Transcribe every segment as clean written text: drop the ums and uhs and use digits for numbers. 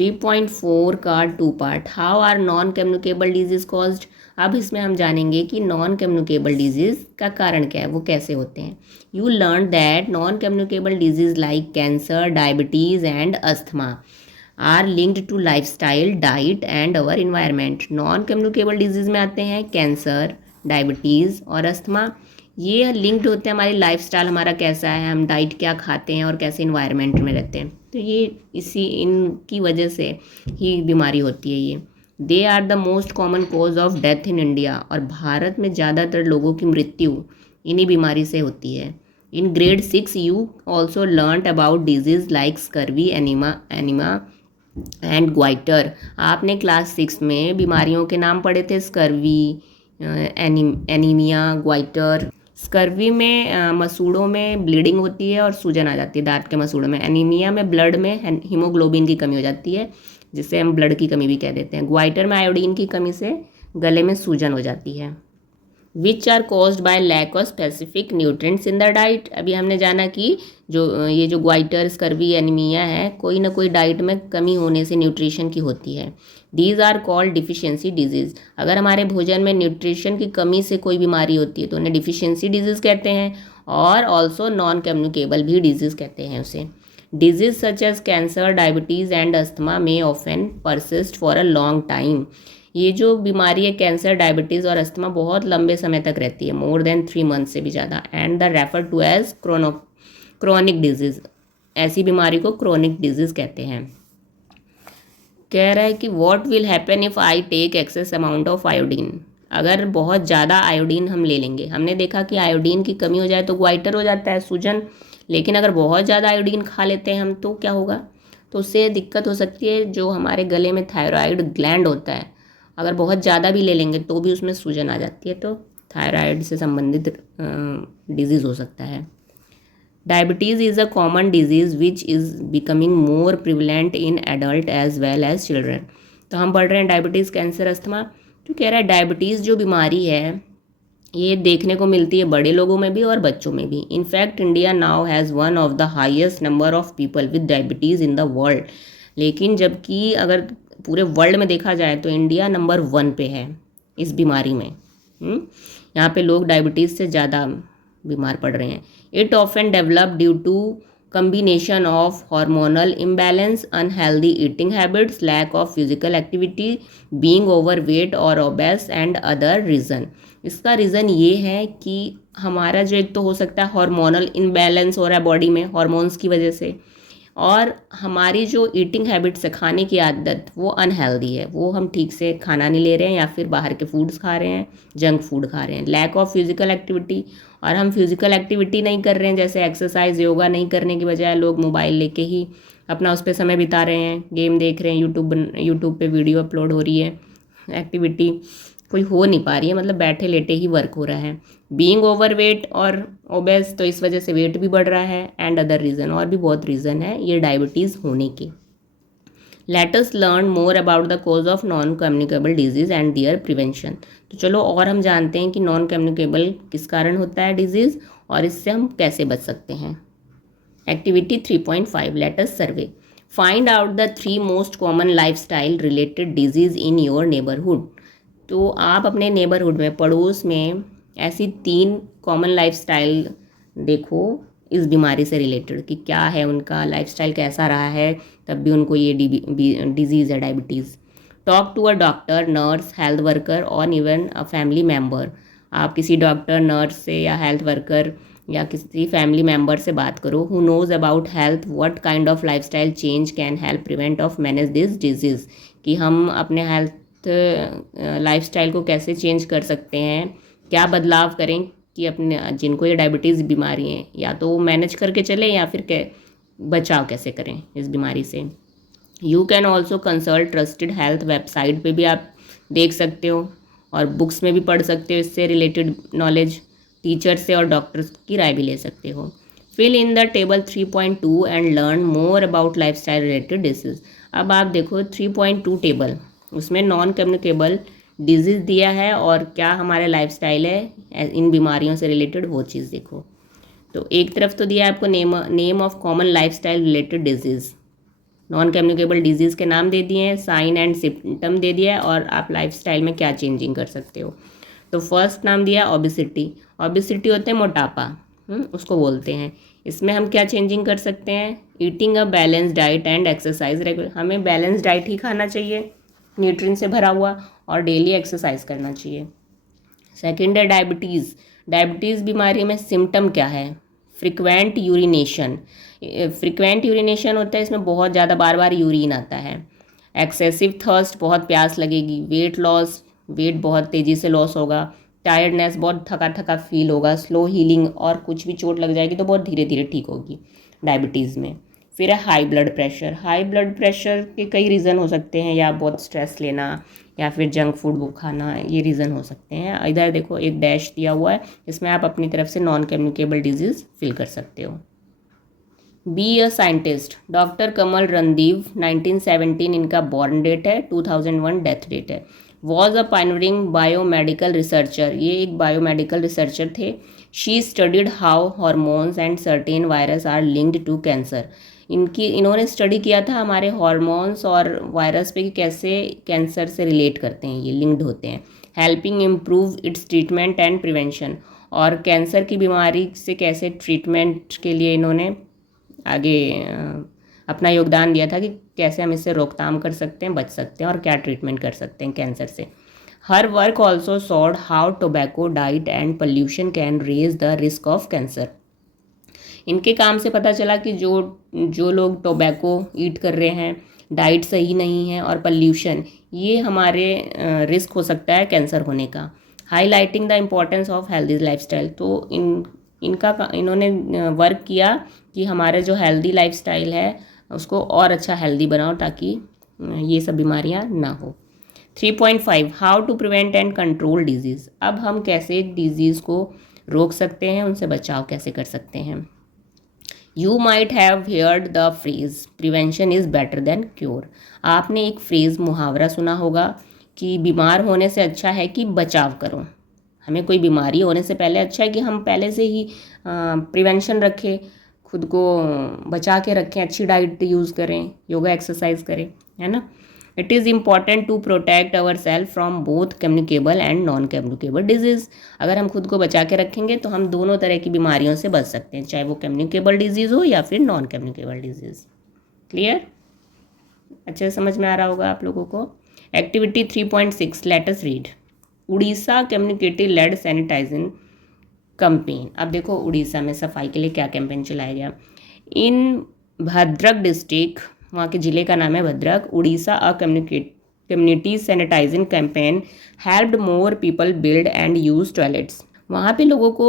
3.4 का 2 part, how are non communicable diseases caused. अब इसमें हम जानेंगे कि नॉन कम्युनिकेबल डिजीज़ का कारण क्या है, वो कैसे होते हैं। You learn that non communicable disease like cancer, diabetes and asthma are linked to lifestyle, diet and our environment. Non communicable diseases में आते हैं कैंसर, डायबिटीज़ और अस्थमा। ये लिंक्ड होते हैं हमारी लाइफस्टाइल, हमारा कैसा है, हम डाइट क्या खाते हैं और कैसे इन्वायरमेंट में रहते हैं। तो ये इनकी वजह से ही बीमारी होती है ये। They are the most common cause of death in India. और भारत में ज़्यादातर लोगों की मृत्यु इन्हीं बीमारी से होती है। In grade 6 you also learn about disease like scurvy, enema and goitre. आपने क्लास 6 में बीमारियों के नाम पढ़े थे, स्कर्वी, एनीमिया, ग्वाइटर। स्कर्वी में मसूड़ों में ब्लीडिंग होती है और सूजन आ जाती है दांत के मसूड़ों में। एनीमिया में ब्लड में हीमोग्लोबिन की कमी हो जाती है, जिसे हम ब्लड की कमी भी कह देते हैं। ग्वाइटर में आयोडीन की कमी से गले में सूजन हो जाती है। Which are caused by lack of specific nutrients in the diet. अभी हमने जाना कि जो ग्वाइटर, स्कर्वी, एनीमिया है, कोई ना कोई डाइट में कमी होने से न्यूट्रिशन की होती है। These are called deficiency diseases. अगर हमारे भोजन में न्यूट्रिशन की कमी से कोई बीमारी होती है तो उन्हें डिफिशियंसी डिजीज़ कहते हैं, और ऑल्सो नॉन कम्युनिकेबल भी डिजीज़ कहते हैं उसे। Disease such as cancer, diabetes and asthma may often persist for a long time. ये जो बीमारी है कैंसर, डायबिटीज़ और अस्थमा बहुत लंबे समय तक रहती है, मोर देन 3 मंथ से भी ज़्यादा। And they refer to as chronic diseases. ऐसी बीमारी को क्रोनिक डिजीज़ कहते हैं। कह रहा है कि what will happen if I take excess amount of iodine. अगर बहुत ज़्यादा आयोडीन हम ले लेंगे, हमने देखा कि आयोडीन की कमी हो जाए तो ग्वाइटर हो जाता है, सूजन। लेकिन अगर बहुत ज़्यादा आयोडीन खा लेते हैं हम तो क्या होगा, तो उससे दिक्कत हो सकती है। जो हमारे गले में थायराइड ग्लैंड होता है, अगर बहुत ज़्यादा भी ले लेंगे तो भी उसमें सूजन आ जाती है, तो थायराइड से संबंधित डिजीज़ हो सकता है। Diabetes is a common disease which is becoming more prevalent in adult as well as children. तो हम पढ़ रहे हैं डायबिटीज़, कैंसर, अस्थमा। तो कह रहा है डायबिटीज़ जो बीमारी है ये देखने को मिलती है बड़े लोगों में भी और बच्चों में भी। In fact India now has one of the highest number of people with diabetes in the world. लेकिन जबकि अगर पूरे वर्ल्ड में देखा जाए तो इंडिया नंबर 1 पे है इस बीमारी में। यहाँ पे लोग डायबिटीज़ से ज़्यादा बीमार पड़ रहे हैं। It often develop due to combination of hormonal imbalance, unhealthy eating habits, lack of physical activity, being overweight or obese and other reason। इसका रीज़न ये है कि हमारा जो एक तो हो सकता है हार्मोनल इम्बैलेंस हो रहा है बॉडी में हॉर्मोन्स की वजह से, और हमारी जो ईटिंग हैबिट्स है, खाने की आदत, वो अनहेल्दी है। वो हम ठीक से खाना नहीं ले रहे हैं या फिर बाहर के फूड्स खा रहे हैं, जंक फूड खा रहे हैं। लैक ऑफ फिजिकल एक्टिविटी, और हम फिजिकल एक्टिविटी नहीं कर रहे हैं, जैसे एक्सरसाइज, योगा नहीं करने की बजाय लोग मोबाइल लेके ही अपना उस पर समय बिता रहे हैं, गेम देख रहे हैं, यूट्यूब पे वीडियो अपलोड हो रही है। एक्टिविटी कोई हो नहीं पा रही है, मतलब बैठे लेटे ही वर्क हो रहा है। बीइंग ओवरवेट और ओबेस, तो इस वजह से वेट भी बढ़ रहा है। एंड अदर रीज़न, और भी बहुत रीज़न है ये डायबिटीज़ होने के। Let us learn more about the cause of non communicable diseases and their prevention. तो चलो और हम जानते हैं कि नॉन कम्युनिकेबल किस कारण होता है डिजीज़ और इससे हम कैसे बच सकते हैं। Activity 3.5, let us survey. Find out the 3 most common lifestyle related disease in your neighbourhood. तो आप अपने नेबरहुड में, पड़ोस में ऐसी 3 कॉमन लाइफस्टाइल देखो इस बीमारी से रिलेटेड, कि क्या है उनका लाइफस्टाइल, कैसा रहा है, तब भी उनको ये डिजीज़ है diabetes. Talk to a doctor, nurse, health worker और इवन अ फैमिली मेम्बर। आप किसी डॉक्टर, नर्स से या हेल्थ वर्कर या किसी फैमिली मेम्बर से बात करो, who nose about health, what kind of lifestyle change can help prevent of manage this disease. कि हम अपने हेल्थ लाइफस्टाइल को कैसे चेंज कर सकते हैं, क्या बदलाव करें कि अपने जिनको ये डायबिटीज़ बीमारी है या तो वो मैनेज करके चलें या फिर बचाव कैसे करें इस बीमारी से। You can also consult trusted health website पे भी आप देख सकते हो, और बुक्स में भी पढ़ सकते हो इससे रिलेटेड नॉलेज। टीचर से और डॉक्टर्स की राय भी ले सकते हो। Fill in the table 3.2 and learn more about lifestyle related diseases. अब आप देखो 3.2 टेबल, उसमें नॉन कम्युनिकेबल डिजीज़ दिया है और क्या हमारे लाइफस्टाइल है इन बीमारियों से रिलेटेड, वो चीज़ देखो। तो एक तरफ तो दिया है आपको name of common lifestyle related disease, non communicable disease के नाम दे दिए हैं, साइन एंड सिम्टम दे दिया है, और आप लाइफस्टाइल में क्या चेंजिंग कर सकते हो। तो फर्स्ट नाम दिया ओबेसिटी। ओबेसिटी होते हैं मोटापा, उसको बोलते हैं। इसमें हम क्या चेंजिंग कर सकते हैं, eating a balance diet and exercise regular. हमें बैलेंस डाइट ही खाना चाहिए, न्यूट्रिएंट से भरा हुआ, और डेली एक्सरसाइज करना चाहिए। सेकेंड है डायबिटीज़। डायबिटीज़ बीमारी में सिम्टम क्या है, फ्रिक्वेंट यूरिनेशन। फ्रिक्वेंट यूरिनेशन होता है, इसमें बहुत ज़्यादा बार बार यूरिन आता है। एक्सेसिव थर्स्ट, बहुत प्यास लगेगी। वेट लॉस, वेट बहुत तेज़ी से लॉस होगा। टायर्डनेस, बहुत थका थका फील होगा। स्लो हीलिंग, और कुछ भी चोट लग जाएगी तो बहुत धीरे धीरे ठीक होगी डायबिटीज़ में। फिर है high blood pressure. High blood pressure के कई रीज़न हो सकते हैं, या बहुत स्ट्रेस लेना, या फिर जंक फूड वो खाना, ये रीज़न हो सकते हैं। इधर देखो एक डैश दिया हुआ है, इसमें आप अपनी तरफ से नॉन कम्युनिकेबल डिजीज़ फिल कर सकते हो। Be a scientist. Doctor Kamal Ranadive, 1917 इनका बॉर्न डेट है, 2001 डेथ डेट है। Was a pioneering biomedical researcher, ये एक बायोमेडिकल रिसर्चर थे। She studied how hormones and certain virus are linked to cancer. इन्होंने स्टडी किया था हमारे हार्मोन्स और वायरस पे कि कैसे कैंसर से रिलेट करते हैं, ये लिंक्ड होते हैं। Helping improve it's treatment and prevention, और कैंसर की बीमारी से कैसे ट्रीटमेंट के लिए इन्होंने आगे अपना योगदान दिया था कि कैसे हम इससे रोकथाम कर सकते हैं, बच सकते हैं, और क्या ट्रीटमेंट कर सकते हैं कैंसर से। Her work also showed how tobacco diet and pollution can raise the risk of cancer. इनके काम से पता चला कि जो लोग टोबैको ईट कर रहे हैं, डाइट सही नहीं है, और पोल्यूशन, ये हमारे रिस्क हो सकता है कैंसर होने का। Highlighting the importance of healthy lifestyle, तो इन्होंने वर्क किया कि हमारे जो हेल्दी लाइफस्टाइल है उसको और अच्छा हेल्दी बनाओ, ताकि ये सब बीमारियां ना हो। 3.5 how to prevent and control diseases. अब हम कैसे डिजीज़ को रोक सकते हैं, उनसे बचाव कैसे कर सकते हैं। You might have heard the phrase prevention is better than cure. आपने एक फ्रेज, मुहावरा सुना होगा कि बीमार होने से अच्छा है कि बचाव करो। हमें कोई बीमारी होने से पहले अच्छा है कि हम पहले से ही प्रिवेंशन रखें, खुद को बचा के रखें, अच्छी डाइट यूज़ करें, योगा एक्सरसाइज करें, है ना। It is important to protect our self from both communicable and non communicable diseases. अगर हम खुद को बचा के रखेंगे तो हम दोनों तरह की बीमारियों से बच सकते हैं, चाहे वो कम्युनिकेबल डिजीज़ हो या फिर नॉन कम्युनिकेबल डिजीज़। क्लियर, अच्छे से समझ में आ रहा होगा आप लोगों को। Activity 3.6 let us read. Orissa communicative led sanitizing campaign. अब देखो उड़ीसा में सफाई के लिए क्या कैंपेन चलाया गया। इन भद्रक डिस्ट्रिक्ट, वहाँ के ज़िले का नाम है Bhadrak, Orissa a community sanitizing campaign helped more people build and use toilets. वहाँ पे लोगों को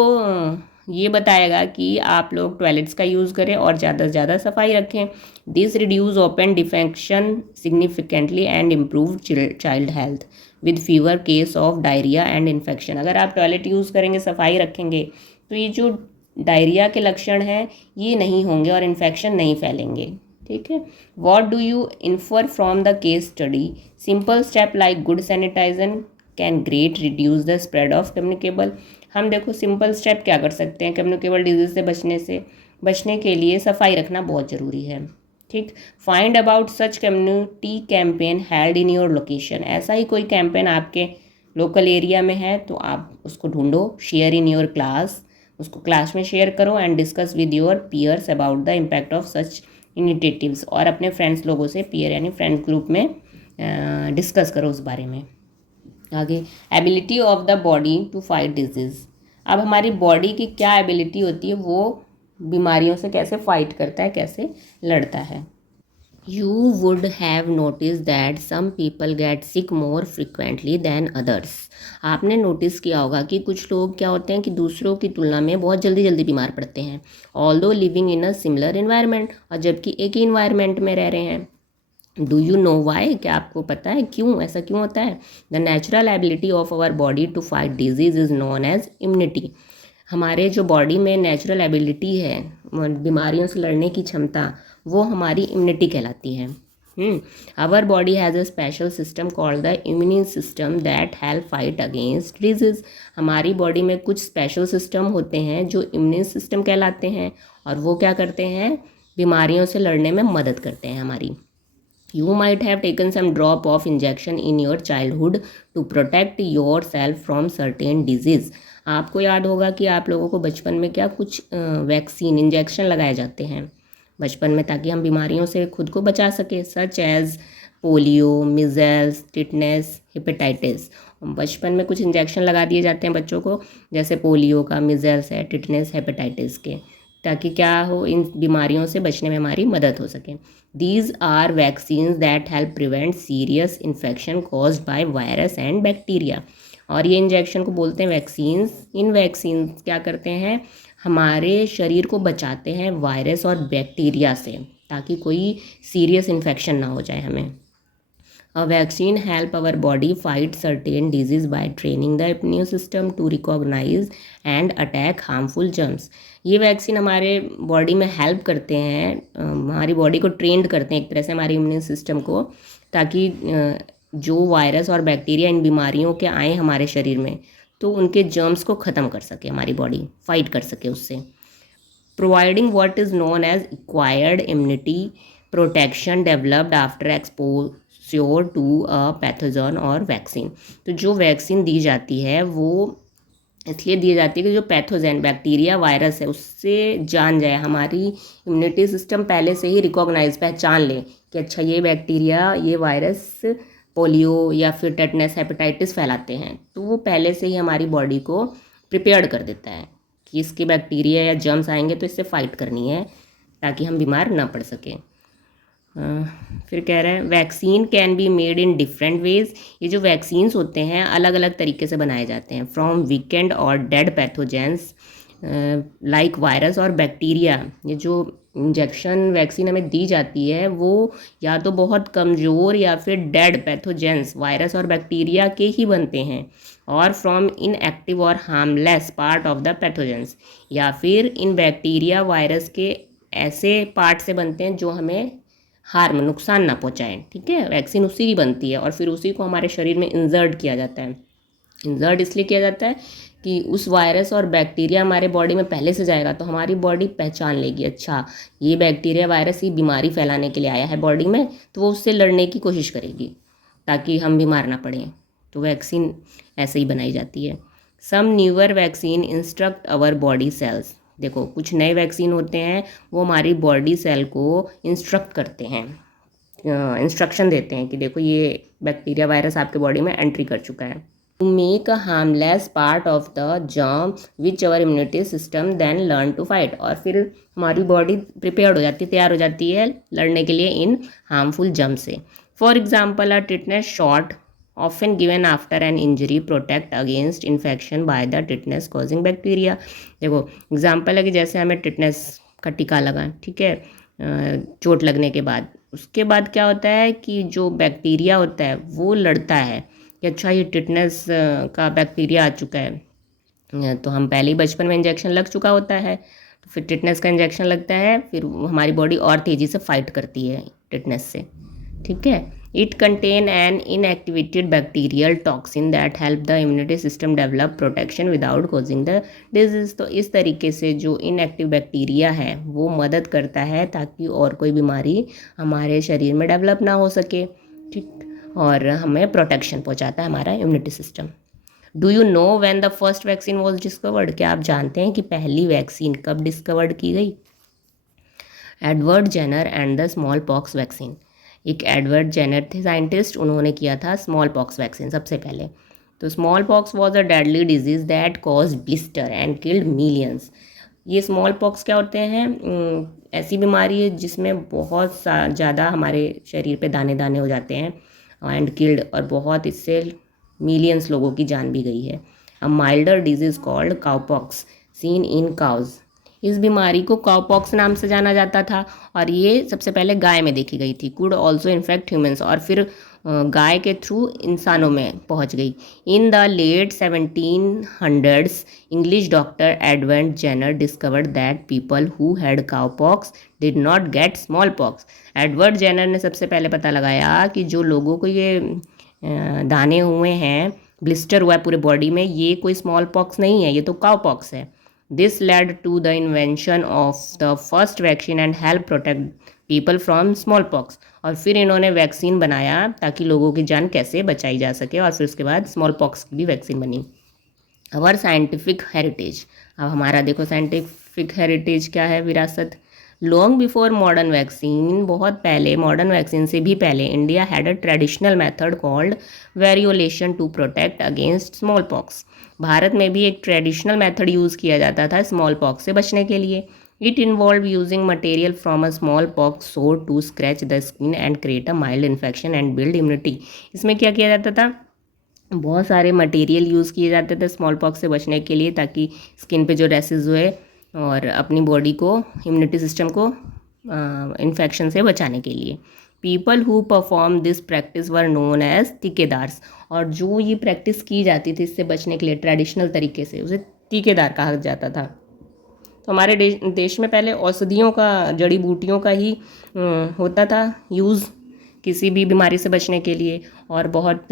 ये बताएगा कि आप लोग टॉयलेट्स का यूज़ करें और ज़्यादा से ज़्यादा सफाई रखें। This reduce open defection significantly and improve child health with fever case of diarrhoea and infection. अगर आप टॉयलेट यूज़ करेंगे, सफाई रखेंगे, तो ये जो डायरिया के लक्षण हैं ये नहीं होंगे और इन्फेक्शन नहीं फैलेंगे। ठीक है। What do you infer from the case study. Simple step like good sanitization can great reduce the spread of communicable. हम देखो सिंपल स्टेप क्या कर सकते हैं कम्युनिकेबल डिजीज़ से बचने के लिए सफाई रखना बहुत ज़रूरी है। ठीक। Find about such community campaign held in your location. ऐसा ही कोई कैंपेन आपके लोकल एरिया में है तो आप उसको ढूंढो। शेयर इन योर क्लास, उसको क्लास में शेयर करो। And discuss with your peers about the impact of such initiatives. और अपने फ्रेंड्स लोगों से, पीयर यानी फ्रेंड्स ग्रुप में डिस्कस करो उस बारे में। आगे, ability of the body to fight diseases. अब हमारी बॉडी की क्या एबिलिटी होती है, वो बीमारियों से कैसे फाइट करता है, कैसे लड़ता है। You would have notice that some people get sick more frequently than others. आपने नोटिस किया होगा कि कुछ लोग क्या होते हैं कि दूसरों की तुलना में बहुत जल्दी जल्दी बीमार पड़ते हैं, although living in a similar environment, और जबकि एक ही इन्वायरमेंट में रह रहे हैं। डू यू नो वाई, क्या आपको पता है क्यों, ऐसा क्यों होता है। The natural ability of our body to fight disease is known as immunity. हमारे जो बॉडी में नेचुरल एबिलिटी है, बीमारियों से लड़ने की क्षमता, वो हमारी इम्यूनिटी कहलाती है। Our body has a special system called the immune system that help fight against disease. हमारी बॉडी में कुछ स्पेशल सिस्टम होते हैं जो इम्यून सिस्टम कहलाते हैं, और वो क्या करते हैं, बीमारियों से लड़ने में मदद करते हैं हमारी। You might have taken some drop of injection in your childhood to protect yourself from certain disease. आपको याद होगा कि आप लोगों को बचपन में क्या कुछ वैक्सीन इंजेक्शन लगाए जाते हैं बचपन में, ताकि हम बीमारियों से खुद को बचा सके, such as polio, measles, tetanus, hepatitis. बचपन में कुछ इंजेक्शन लगा दिए जाते हैं बच्चों को, जैसे पोलियो का, मिजल्स है, टिटनेस, हेपेटाइटिस के, ताकि क्या हो, इन बीमारियों से बचने में हमारी मदद हो सके। These are vaccines that help prevent serious infection caused by virus and bacteria. और ये इंजेक्शन को बोलते हैं वैक्सीन्स। इन वैक्सीन्स क्या करते हैं, हमारे शरीर को बचाते हैं वायरस और बैक्टीरिया से, ताकि कोई सीरियस इन्फेक्शन ना हो जाए हमें। A vaccine help our body fight certain disease by training the immune system to recognize and attack harmful germs. ये वैक्सीन हमारे बॉडी में हेल्प करते हैं, हमारी बॉडी को ट्रेंड करते हैं एक तरह से, हमारे इम्यून सिस्टम को, ताकि जो वायरस और बैक्टीरिया इन बीमारियों के आए हमारे शरीर में, तो उनके जर्म्स को ख़त्म कर सके, हमारी बॉडी फाइट कर सके उससे। Providing what is known as acquired immunity protection developed after exposure to a pathogen और वैक्सीन। तो जो वैक्सीन दी जाती है वो इसलिए दी जाती है कि जो पैथोजन बैक्टीरिया वायरस है उससे जान जाए, हमारी इम्यूनिटी सिस्टम पहले से ही रिकॉग्नाइज पहचान ले कि अच्छा ये बैक्टीरिया, ये वायरस पोलियो या फिर टेटनस, हेपेटाइटिस फैलाते हैं, तो वो पहले से ही हमारी बॉडी को प्रिपेयर्ड कर देता है कि इसके बैक्टीरिया या जर्म्स आएंगे तो इससे फाइट करनी है, ताकि हम बीमार ना पड़ सकें। फिर कह रहे हैं vaccine can be made in different ways. ये जो वैक्सीन्स होते हैं अलग अलग तरीके से बनाए जाते हैं, फ्रॉम वीकेंड और डेड पैथोजेंस लाइक वायरस और बैक्टीरिया। ये जो इंजेक्शन वैक्सीन हमें दी जाती है वो या तो बहुत कमज़ोर या फिर डेड पैथोजेंस वायरस और बैक्टीरिया के ही बनते हैं, और फ्रॉम इनएक्टिव और harmless part of the pathogens, या फिर इन बैक्टीरिया वायरस के ऐसे पार्ट से बनते हैं जो हमें हार्म, नुकसान ना पहुंचाएं। ठीक है, वैक्सीन उसी की बनती है और फिर उसी को हमारे शरीर में इंसर्ट किया जाता है। इंसर्ट इसलिए किया जाता है कि उस वायरस और बैक्टीरिया हमारे बॉडी में पहले से जाएगा तो हमारी बॉडी पहचान लेगी, अच्छा ये बैक्टीरिया वायरस ही बीमारी फैलाने के लिए आया है बॉडी में, तो वो उससे लड़ने की कोशिश करेगी ताकि हम बीमार ना पड़ें। तो वैक्सीन ऐसे ही बनाई जाती है। Some newer vaccine instruct our body cells. देखो कुछ नए वैक्सीन होते हैं वो हमारी बॉडी सेल को इंस्ट्रक्ट करते हैं, इंस्ट्रक्शन देते हैं कि देखो ये बैक्टीरिया वायरस आपके बॉडी में एंट्री कर चुका है। To make a harmless part of the germ which our immunity system then learn to fight. और फिर हमारी बॉडी प्रिपेयर्ड हो जाती है, तैयार हो जाती है लड़ने के लिए इन हार्मफुल जर्म से। For example a tetanus shot often given after an injury protect against infection by the tetanus causing bacteria। देखो एग्जाम्पल है कि जैसे हमें टिटनेस का टीका लगा, ठीक है, चोट लगने के बाद, उसके बाद क्या होता है कि जो बैक्टीरिया होता है वो लड़ता है कि अच्छा ये टिटनेस का बैक्टीरिया आ चुका है, तो हम पहले ही बचपन में इंजेक्शन लग चुका होता है, तो फिर टिटनेस का इंजेक्शन लगता है, फिर हमारी बॉडी और तेज़ी से फाइट करती है टिटनेस से। ठीक है, It contain an inactivated bacterial toxin that help the immunity system develop protection without causing the disease। तो इस तरीके से जो इनएक्टिव बैक्टीरिया है वो मदद करता है ताकि और कोई बीमारी हमारे शरीर में डेवलप ना हो सके, ठीक, और हमें प्रोटेक्शन पहुंचाता है हमारा immunity system. Do you know when the first vaccine was discovered. क्या आप जानते हैं कि पहली वैक्सीन कब डिस्कवर्ड की गई। Edward Jenner and the smallpox vaccine. एक एडवर्ड जेनर थे साइंटिस्ट, उन्होंने किया था स्मॉल पॉक्स वैक्सीन सबसे पहले। तो smallpox was a deadly disease that cause blister and killed millions. ये स्मॉल पॉक्स क्या होते हैं, ऐसी बीमारी है जिसमें बहुत ज़्यादा हमारे शरीर पे दाने दाने हो जाते हैं, एंड किल्ड, और बहुत इससे मिलियंस लोगों की जान भी गई है। A milder disease called cowpox seen in cows. इस बीमारी को काउपॉक्स नाम से जाना जाता था और ये सबसे पहले गाय में देखी गई थी। कुड ऑल्सो इन्फेक्ट ह्यूमन्स, और फिर गाय के थ्रू इंसानों में पहुंच गई। In the late 1700s English doctor Edward Jenner discovered that people who had cowpox did not get smallpox. Edward Jenner ने सबसे पहले पता लगाया कि जो लोगों को ये दाने हुए हैं, ब्लिस्टर हुआ है पूरे बॉडी में, ये कोई स्मॉल पॉक्स नहीं है, ये तो काउपॉक्स है। This led to the invention of the first vaccine and helped protect people from small pox. और फिर इन्होंने वैक्सीन बनाया ताकि लोगों की जान कैसे बचाई जा सके, और फिर उसके बाद स्मॉल पॉक्स की भी वैक्सीन बनी। अवर साइंटिफिक हेरिटेज, अब हमारा देखो साइंटिफिक हेरिटेज क्या है, विरासत। लॉन्ग बिफोर मॉडर्न वैक्सीन, बहुत पहले, मॉडर्न वैक्सीन से भी पहले, India had a traditional method called variolation to protect against smallpox. Bharat में भी एक ट्रेडिशनल मेथड यूज़ किया जाता था स्मॉल पॉक्स से बचने के लिए। It involve using material from a smallpox sore to scratch the skin and create a mild infection and build immunity. इसमें क्या किया जाता था, बहुत सारे मटेरियल यूज़ किए जाते थे स्मॉल पॉक्स से बचने के लिए, ताकि स्किन पे जो रैसेस हुए और अपनी बॉडी को, इम्यूनिटी सिस्टम को इन्फेक्शन से बचाने के लिए। People who perform this practice were known as टीकेदार्स। और जो ये प्रैक्टिस की जाती थी इससे बचने के लिए ट्रेडिशनल तरीके से, उसे टीकेदार कहा जाता था। तो हमारे देश में पहले औषधियों का, जड़ी बूटियों का ही होता था यूज़ किसी भी बीमारी से बचने के लिए, और बहुत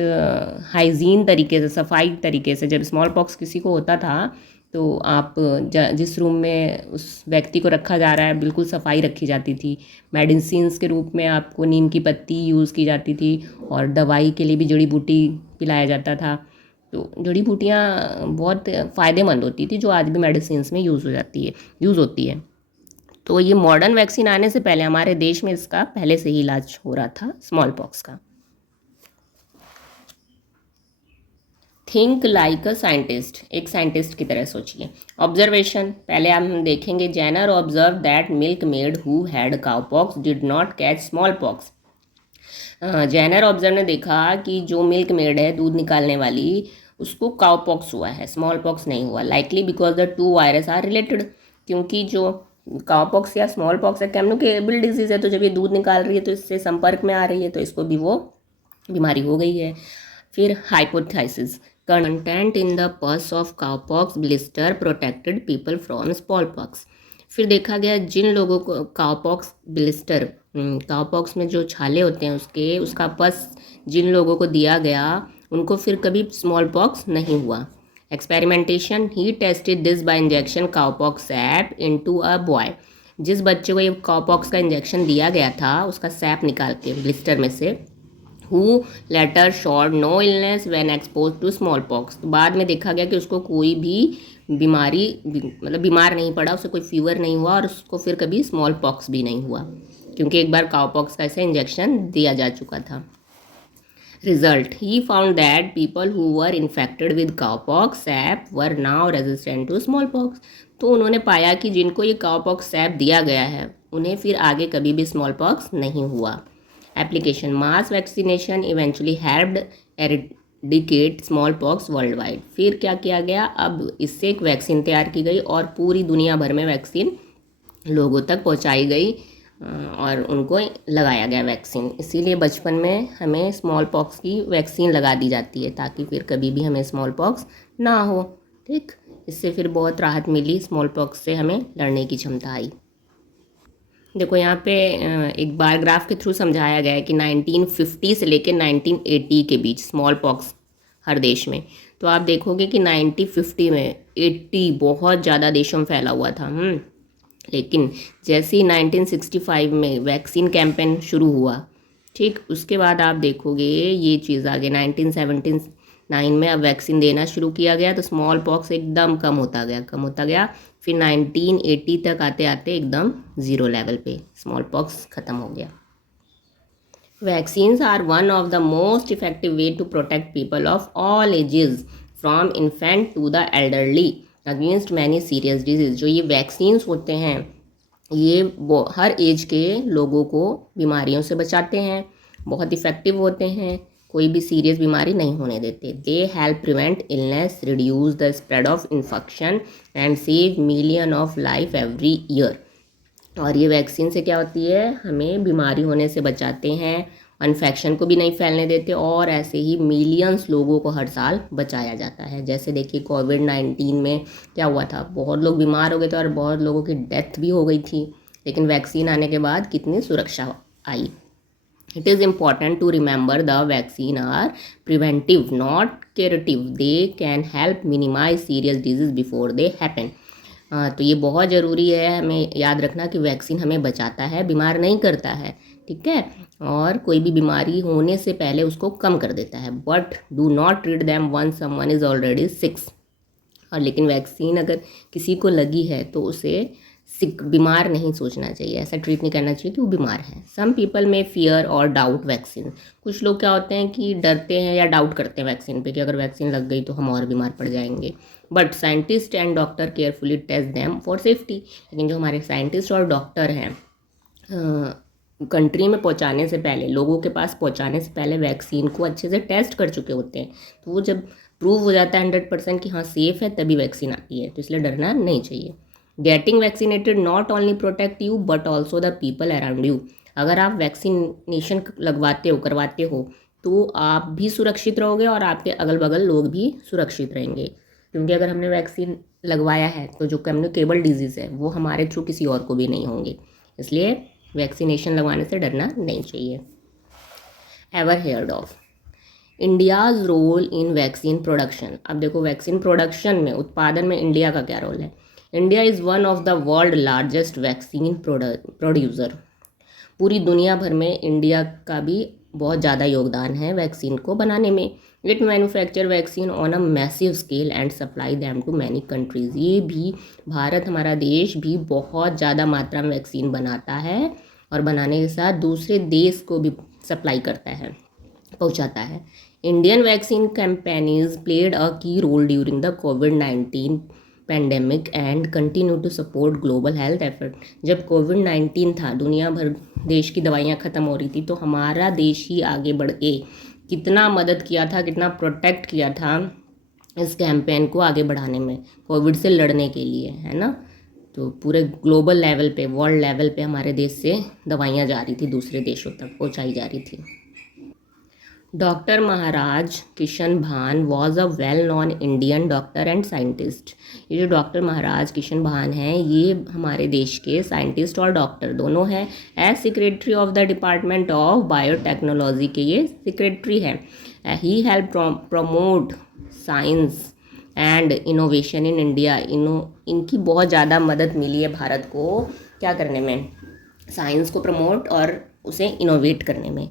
हाइजीन तरीके से, सफाई तरीके से। जब स्मॉल पॉक्स किसी को होता था तो आप जिस रूम में उस व्यक्ति को रखा जा रहा है बिल्कुल सफाई रखी जाती थी। मेडिसिन्स के रूप में आपको नीम की पत्ती यूज़ की जाती थी, और दवाई के लिए भी जड़ी बूटी पिलाया जाता था। तो जड़ी बूटियाँ बहुत फ़ायदेमंद होती थी, जो आज भी मेडिसिन्स में यूज़ होती है। तो ये मॉडर्न वैक्सीन आने से पहले हमारे देश में इसका पहले से ही इलाज हो रहा था स्मॉल पॉक्स का। थिंक लाइक अ साइंटिस्ट, एक साइंटिस्ट की तरह सोचिए। ऑब्जर्वेशन, पहले हम देखेंगे Jenner observe that milkmaid who had cowpox did not catch smallpox. Jenner observe ने देखा कि जो मिल्क मेड है, दूध निकालने वाली, उसको काउ पॉक्स हुआ है, स्मॉल पॉक्स नहीं हुआ। Likely because the two virus are related, क्योंकि जो काउ पॉक्स या स्मॉल पॉक्स है कम्युनिकेबल डिजीज़ है, तो जब ये दूध निकाल रही है तो इससे संपर्क में आ रही है, तो इसको भी वो बीमारी हो गई है। फिर हाइपोथेसिस, कंटेंट इन द पस of cowpox blister protected people from small pox. फिर देखा गया जिन लोगों को काउपॉक्स ब्लिस्टर, काउपॉक्स में जो छाले होते हैं उसका पस जिन लोगों को दिया गया उनको फिर कभी स्मॉल पॉक्स नहीं हुआ। Experimentation, he tested this by injection cowpox SAP into a boy. जिस बच्चे को ये काउपॉक्स का इंजेक्शन दिया गया था उसका सैप निकाल के ब्लिस्टर में से, who later showed no illness when exposed to smallpox। तो बाद में देखा गया कि उसको कोई भी बीमारी, मतलब बीमार नहीं पड़ा, उसे कोई फीवर नहीं हुआ, और उसको फिर कभी स्मॉल पॉक्स भी नहीं हुआ, क्योंकि एक बार काउपॉक्स का ऐसे इंजेक्शन दिया जा चुका था। Result, he found that people who were infected with cowpox सैप were now resistant to smallpox. तो उन्होंने पाया कि जिनको ये काउपॉक्स सैप दिया गया है उन्हें फिर आगे कभी भी स्मॉल पॉक्स नहीं हुआ। Application, mass vaccination eventually helped eradicate small pox world wide. फिर क्या किया गया, अब इससे एक वैक्सीन तैयार की गई और पूरी दुनिया भर में वैक्सीन लोगों तक पहुंचाई गई और उनको लगाया गया वैक्सीन। इसीलिए बचपन में हमें स्मॉल पॉक्स की वैक्सीन लगा दी जाती है ताकि फिर कभी भी हमें स्मॉल पॉक्स ना हो। ठीक, इससे फिर बहुत राहत मिली, स्मॉल पॉक्स से हमें लड़ने की क्षमता आई। देखो यहाँ पे एक बार ग्राफ के थ्रू समझाया गया है कि 1950 से लेकर 1980 के बीच स्मॉल पॉक्स हर देश में। तो आप देखोगे कि 1950 में 80 बहुत ज़्यादा देशों में फैला हुआ था। लेकिन जैसे ही 1965 में वैक्सीन कैंपेन शुरू हुआ, ठीक, उसके बाद आप देखोगे ये चीज़ आगे 1979 में अब वैक्सीन देना शुरू किया गया, तो स्मॉल पॉक्स एकदम कम होता गया। फिर 1980 तक आते आते एकदम ज़ीरो लेवल पे स्मॉल पॉक्स ख़त्म हो गया। Vaccines are one of the most effective way to protect people of all ages from infant to the elderly against many serious diseases. जो ये वैक्सीन्स होते हैं ये हर एज के लोगों को बीमारियों से बचाते हैं, बहुत इफ़ेक्टिव होते हैं, कोई भी सीरियस बीमारी नहीं होने देते। They help prevent illness, reduce the spread of infection and save million of life every year. और ये वैक्सीन से क्या होती है, हमें बीमारी होने से बचाते हैं, इन्फेक्शन को भी नहीं फैलने देते, और ऐसे ही मिलियंस लोगों को हर साल बचाया जाता है। जैसे देखिए कोविड-19 में क्या हुआ था, बहुत लोग बीमार हो गए थे और बहुत लोगों की डेथ भी हो गई थी, लेकिन वैक्सीन आने के बाद कितनी सुरक्षा आई। It is important to remember the vaccine are preventive, not curative. They can help minimize serious disease before they happen. तो ये बहुत ज़रूरी है हमें याद रखना कि वैक्सीन हमें बचाता है, बीमार नहीं करता है, ठीक है, और कोई भी बीमारी होने से पहले उसको कम कर देता है, but do not treat them one someone is already sick. और लेकिन वैक्सीन अगर किसी को लगी है तो उसे सिक बीमार नहीं सोचना चाहिए, ऐसा ट्रीट नहीं करना चाहिए कि वो बीमार है। सम पीपल में फियर और डाउट वैक्सीन, कुछ लोग क्या होते हैं कि डरते हैं या डाउट करते हैं वैक्सीन पे कि अगर वैक्सीन लग गई तो हम और बीमार पड़ जाएंगे, but scientist and doctor carefully test them for safety. लेकिन जो हमारे साइंटिस्ट और डॉक्टर हैं कंट्री में पहुंचाने से पहले, लोगों के पास पहुंचाने से पहले वैक्सीन को अच्छे से टेस्ट कर चुके होते हैं, तो वो जब प्रूव हो जाता है 100% कि हाँ सेफ़ है तभी वैक्सीन आती है, तो इसलिए डरना नहीं चाहिए। Getting vaccinated not only protect you but also the people around you. अगर आप वैक्सीनेशन लगवाते हो, करवाते हो, तो आप भी सुरक्षित रहोगे और आपके अगल बगल लोग भी सुरक्षित रहेंगे, क्योंकि अगर हमने वैक्सीन लगवाया है तो जो कम्युनिकेबल डिजीज़ है वो हमारे थ्रू किसी और को भी नहीं होंगे, इसलिए वैक्सीनेशन लगवाने से डरना नहीं चाहिए। Ever heard of India's role in vaccine production. अब देखो वैक्सीन प्रोडक्शन में, उत्पादन में इंडिया का क्या रोल है। India is one of the world largest vaccine producer. पूरी दुनिया भर में इंडिया का भी बहुत ज़्यादा योगदान है वैक्सीन को बनाने में। It manufacture vaccine on a massive scale and supply them to many countries. ये भी भारत, हमारा देश भी बहुत ज़्यादा मात्रा में वैक्सीन बनाता है और बनाने के साथ दूसरे देश को भी सप्लाई करता है, पहुँचाता है। Indian vaccine companies played a key role during the कोविड-19 pandemic and continue to support global health effort. जब कोविड-19 था, दुनिया भर देश की दवाइयाँ ख़त्म हो रही थी, तो हमारा देश ही आगे बढ़ के कितना मदद किया था, कितना प्रोटेक्ट किया था इस कैंपेन को आगे बढ़ाने में, कोविड से लड़ने के लिए, है ना। तो पूरे ग्लोबल लेवल पे, वर्ल्ड लेवल पे हमारे देश से दवाइयाँ जा रही थी, दूसरे देशों तक पहुँचाई जा रही थी। डॉक्टर महाराज किशन भान was a well non Indian doctor and scientist. ये जो डॉक्टर महाराज किशन भान हैं, ये हमारे देश के साइंटिस्ट और डॉक्टर दोनों हैं। As secretary of the department of biotechnology के ये सेक्रेटरी हैं। He help promote science and innovation in India. इनकी बहुत ज़्यादा मदद मिली है भारत को क्या करने में, साइंस को प्रमोट और उसे इनोवेट करने में।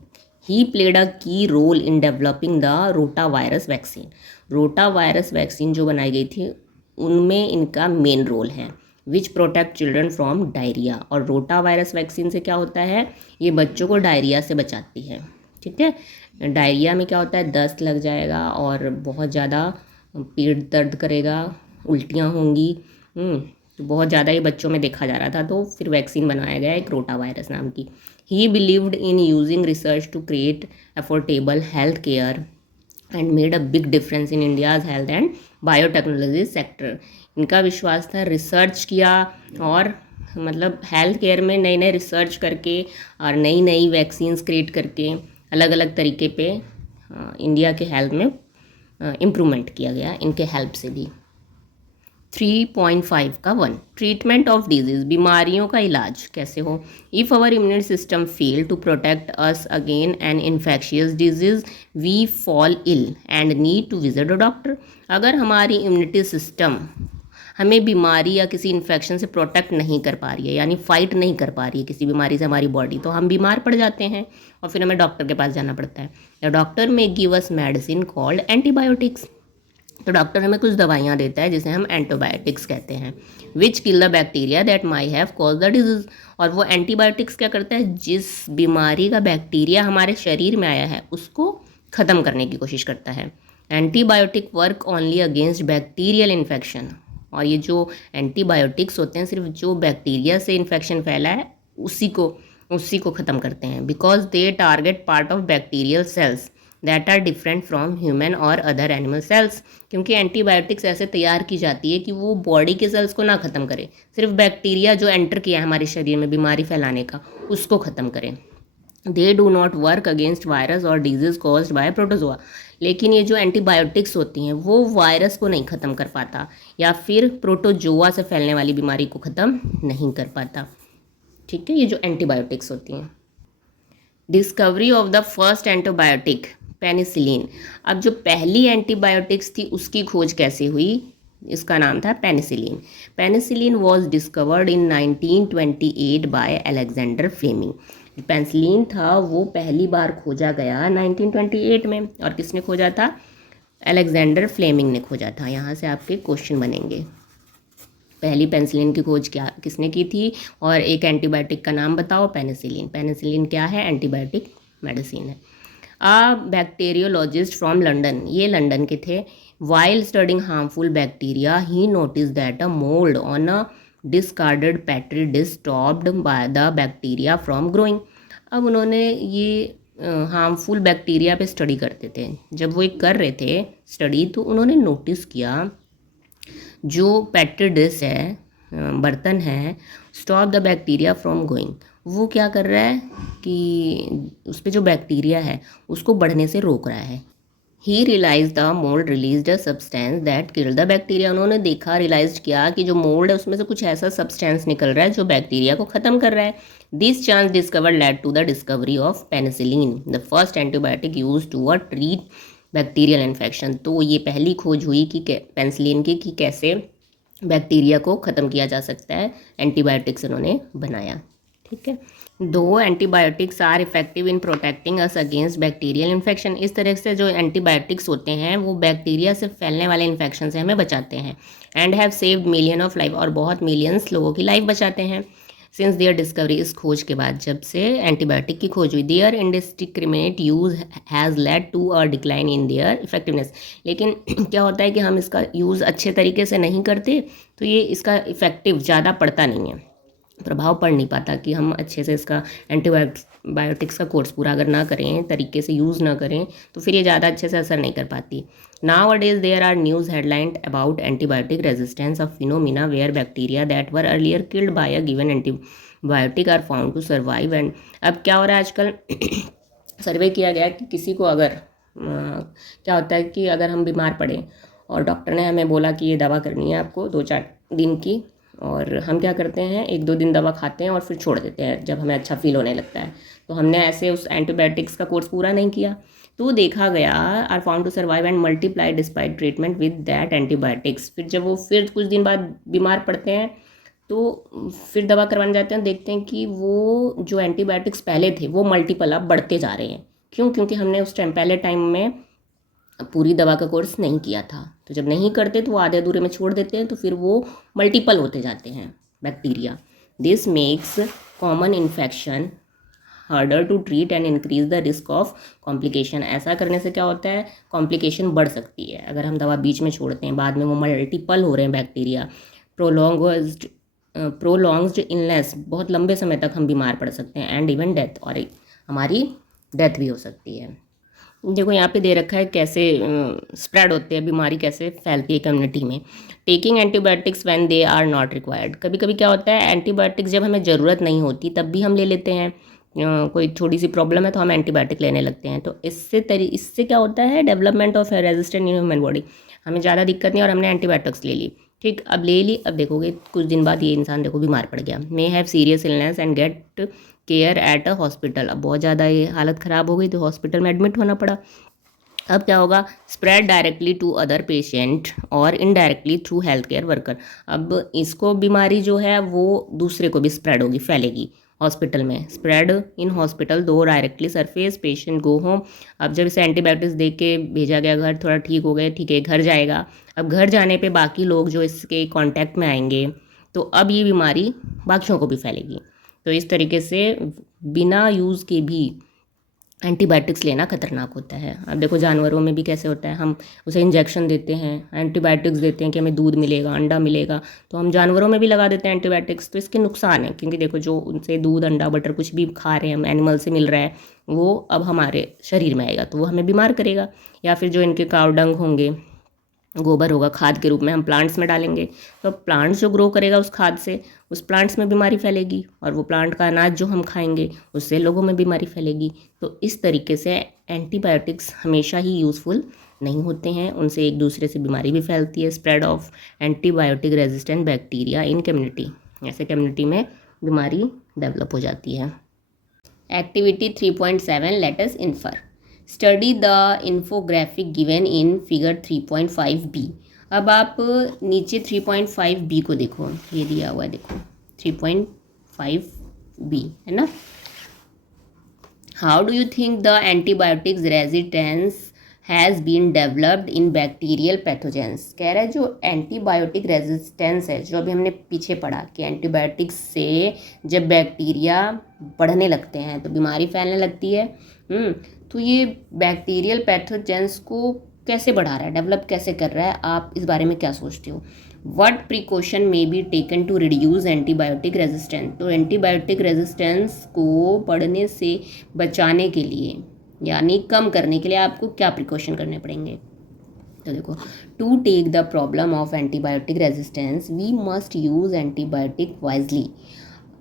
ही played a key role in developing the rotavirus vaccine. Rotavirus vaccine जो बनाई गई थी उनमें इनका मेन रोल है, which protect children from diarrhoea. और रोटा वायरस वैक्सीन से क्या होता है, ये बच्चों को डायरिया से बचाती है, ठीक है। डायरिया में क्या होता है, दस्त लग जाएगा और बहुत ज़्यादा पेट दर्द करेगा, उल्टियाँ होंगी, तो बहुत ज़्यादा ये बच्चों में देखा जा रहा था, तो फिर वैक्सीन बनाया गया एक रोटा वायरस नाम की। He believed in using research to create affordable health care and made a big difference in India's health and biotechnology sector. इनका विश्वास था, रिसर्च किया और मतलब हेल्थ केयर में नई नई रिसर्च करके और नई नई वैक्सीन्स क्रिएट करके अलग अलग तरीके पे इंडिया के हेल्थ में इम्प्रूवमेंट किया गया इनके हेल्प से भी। 3.5 का 1 ट्रीटमेंट ऑफ डिजीज़, बीमारियों का इलाज कैसे हो। If our immune system fail to protect us against an infectious disease we fall ill and need to visit a doctor. अगर हमारी इम्यूनिटी सिस्टम हमें बीमारी या किसी इन्फेक्शन से प्रोटेक्ट नहीं कर पा रही है, यानी फाइट नहीं कर पा रही है किसी बीमारी से हमारी बॉडी, तो हम बीमार पड़ जाते हैं और फिर हमें डॉक्टर के पास जाना पड़ता है। द डॉक्टर में give us medicine called antibiotics. तो डॉक्टर हमें कुछ दवाइयाँ देता है जिसे हम एंटीबायोटिक्स कहते हैं, which kill the bacteria that might have cause the disease. और वो एंटीबायोटिक्स क्या करता है, जिस बीमारी का बैक्टीरिया हमारे शरीर में आया है उसको ख़त्म करने की कोशिश करता है। Antibiotic work only against bacterial infection. और ये जो एंटीबायोटिक्स होते हैं सिर्फ जो बैक्टीरिया से इन्फेक्शन फैला है उसी को ख़त्म करते हैं, because they target part of bacterial cells that are different from human और अदर एनिमल सेल्स। क्योंकि एंटीबायोटिक्स ऐसे तैयार की जाती है कि वो बॉडी के सेल्स को ना ख़त्म करे, सिर्फ बैक्टीरिया जो एंटर किया है हमारे शरीर में बीमारी फैलाने का उसको ख़त्म करें। They do not work against virus और डिजीज़ कॉज्ड बाय प्रोटोजोआ। लेकिन ये जो एंटीबायोटिक्स होती हैं वो वायरस को नहीं ख़त्म कर पाता या फिर प्रोटोजोआ से फैलने वाली बीमारी को ख़त्म नहीं कर पाता, ठीक है, ये जो एंटीबायोटिक्स होती हैं। Discovery of the first antibiotic penicillin. अब जो पहली एंटीबायोटिक्स थी उसकी खोज कैसे हुई, इसका नाम था penicillin. Penicillin was discovered in 1928 by Alexander Fleming. Penicillin था वो पहली बार खोजा गया 1928 में, और किसने खोजा था? अलेक्जेंडर फ्लेमिंग ने खोजा था। यहाँ से आपके क्वेश्चन बनेंगे। पहली पेनिसिलिन की खोज क्या किसने की थी, और एक एंटीबायोटिक का नाम बताओ। पेनिसिलिन। पेनिसिलिन क्या है? एंटीबायोटिक मेडिसिन है। अ बैक्टीरियोलॉजिस्ट फ्रॉम लंडन, ये लंदन के थे। While studying harmful bacteria he notice that a mould on a discarded petri dish stopped by the bacteria from growing. अब उन्होंने ये हार्मफुल बैक्टीरिया पे स्टडी करते थे। जब वो एक कर रहे थे स्टडी, तो उन्होंने नोटिस किया जो पेट्री डिश है, बर्तन है, stop the bacteria from going, वो क्या कर रहा है कि उस पर जो बैक्टीरिया है उसको बढ़ने से रोक रहा है। He realise the mould release a substance that kill the bacteria. उन्होंने देखा, रियलाइज किया कि जो मोल्ड है उसमें से कुछ ऐसा सब्सटेंस निकल रहा है जो बैक्टीरिया को ख़त्म कर रहा है। This chance discover led to the discovery of penicillin, the first antibiotic use to treat bacterial infection. तो ये पहली खोज हुई कि पेनिसिलिन की कि कैसे बैक्टीरिया को ख़त्म किया जा सकता है, एंटीबायोटिक्स उन्होंने बनाया। ठीक है। दो antibiotics are effective in protecting us against bacterial infection. इस तरह से जो एंटीबायोटिक्स होते हैं वो बैक्टीरिया से फैलने वाले इन्फेक्शन से हमें बचाते हैं। And have saved million of life, और बहुत मिलियंस लोगों की लाइफ बचाते हैं। सिंस देयर डिस्कवरी, इस खोज के बाद, जब से एंटीबायोटिक की खोज हुई, their indiscriminate use has led to a decline in their effectiveness. लेकिन क्या होता है कि हम इसका यूज़ अच्छे तरीके से नहीं करते, तो ये इसका इफेक्टिव ज़्यादा पड़ता नहीं है, प्रभाव पड़ नहीं पाता कि हम अच्छे से इसका एंटीबायोटिक्स का कोर्स पूरा अगर ना करें, तरीके से यूज़ ना करें, तो फिर ये ज़्यादा अच्छे से असर नहीं कर पाती। Nowadays there are news headline about antibiotic resistance of phenomena where bacteria that were earlier killed by a given antibiotic are found to survive. And अब क्या हो रहा है आजकल सर्वे किया गया कि किसी को अगर क्या होता है कि अगर हम बीमार पड़े और डॉक्टर ने हमें बोला कि ये दवा करनी है आपको 2-4 दिन की, और हम क्या करते हैं 1-2 दिन दवा खाते हैं और फिर छोड़ देते हैं जब हमें अच्छा फील होने लगता है। तो हमने ऐसे उस एंटीबायोटिक्स का कोर्स पूरा नहीं किया, तो देखा गया are found to survive and multiply despite treatment with that antibiotics. फिर जब वो फिर कुछ दिन बाद बीमार पड़ते हैं तो फिर दवा करवाने जाते हैं, देखते हैं कि वो जो एंटीबायोटिक्स पहले थे वो मल्टीपल अब बढ़ते जा रहे हैं। क्यों? क्योंकि हमने उस टाइम पहले टाइम में पूरी दवा का कोर्स नहीं किया था। तो जब नहीं करते तो वो आधे अधूरे में छोड़ देते हैं, तो फिर वो मल्टीपल होते जाते हैं bacteria. This makes common infection harder to treat and increase the risk of complication. ऐसा करने से क्या होता है, कॉम्प्लिकेशन बढ़ सकती है अगर हम दवा बीच में छोड़ते हैं, बाद में वो मल्टीपल हो रहे हैं बैक्टीरिया। प्रोलॉन्ग्ड इलनेस, बहुत लंबे समय तक हम बीमार पड़ सकते हैं, एंड इवन डेथ, और हमारी डेथ भी हो सकती है। देखो यहाँ पे दे रखा है कैसे स्प्रेड होते हैं, बीमारी कैसे फैलती है कम्युनिटी में। Taking antibiotics when they are not required. कभी कभी क्या होता है, एंटीबायोटिक्स जब हमें ज़रूरत नहीं होती तब भी हम ले लेते हैं। कोई छोटी सी प्रॉब्लम है तो हम एंटीबायोटिक लेने लगते हैं, तो इससे क्या होता है, development of resistant in human body. हमें ज़्यादा दिक्कत नहीं और हमने एंटीबायोटिक्स ले ली, ठीक, अब ले ली, अब देखोगे कुछ दिन बाद ये इंसान देखो बीमार पड़ गया, may have serious illness and get care at a hospital. अब बहुत ज़्यादा ये हालत ख़राब हो गई तो हॉस्पिटल में एडमिट होना पड़ा। अब क्या होगा, spread directly to other patient और indirectly through health care worker. अब इसको बीमारी जो है वो दूसरे को भी स्प्रेड होगी, फैलेगी हॉस्पिटल में। स्प्रेड इन हॉस्पिटल दो directly surface, patient go home. अब जब इसे एंटीबायोटिक्स दे के भेजा गया घर, थोड़ा ठीक हो गए, ठीक है, घर जाएगा। अब घर जाने पे बाकी लोग जो इसके कांटेक्ट में आएंगे, तो अब ये बीमारी बाकियों को भी फैलेगी। तो इस तरीके से बिना यूज़ के भी एंटीबायोटिक्स लेना खतरनाक होता है। अब देखो जानवरों में भी कैसे होता है, हम उसे इंजेक्शन देते हैं, एंटीबायोटिक्स देते हैं कि हमें दूध मिलेगा, अंडा मिलेगा, तो हम जानवरों में भी लगा देते हैं एंटीबायोटिक्स। तो इसके नुकसान है, क्योंकि देखो जो उनसे दूध, अंडा, बटर कुछ भी खा रहे हैं हम, एनिमल से मिल रहा है, वो अब हमारे शरीर में आएगा तो वो हमें बीमार करेगा। या फिर जो इनके काव डंग होंगे, गोबर होगा, खाद के रूप में हम प्लांट्स में डालेंगे, तो प्लांट्स जो ग्रो करेगा उस खाद से, उस प्लांट्स में बीमारी फैलेगी, और वो प्लांट का अनाज जो हम खाएंगे उससे लोगों में बीमारी फैलेगी। तो इस तरीके से एंटीबायोटिक्स हमेशा ही यूज़फुल नहीं होते हैं, उनसे एक दूसरे से बीमारी भी फैलती है। Spread of antibiotic resistant bacteria in community, ऐसे कम्युनिटी में बीमारी डेवलप हो जाती है। Activity 3.7 let us infer. Study the infographic given in figure 3.5b. अब आप नीचे 3.5b को देखो, ये दिया हुआ है देखो 3.5b है ना। How do you think the antibiotics resistance has been developed in bacterial pathogens. कह रहा है जो एंटीबायोटिक रेजिस्टेंस है, जो अभी हमने पीछे पढ़ा कि एंटीबायोटिक्स से जब बैक्टीरिया बढ़ने लगते हैं तो बीमारी फैलने लगती है। तो ये बैक्टीरियल पैथोजेंस को कैसे बढ़ा रहा है, डेवलप कैसे कर रहा है, आप इस बारे में क्या सोचते हो। What precaution may be taken to reduce antibiotic resistance. तो एंटीबायोटिक रेजिस्टेंस को बढ़ने से बचाने के लिए यानी कम करने के लिए आपको क्या प्रिकॉशन करने पड़ेंगे। तो देखो, to take the problem of antibiotic resistance we must use antibiotic wisely.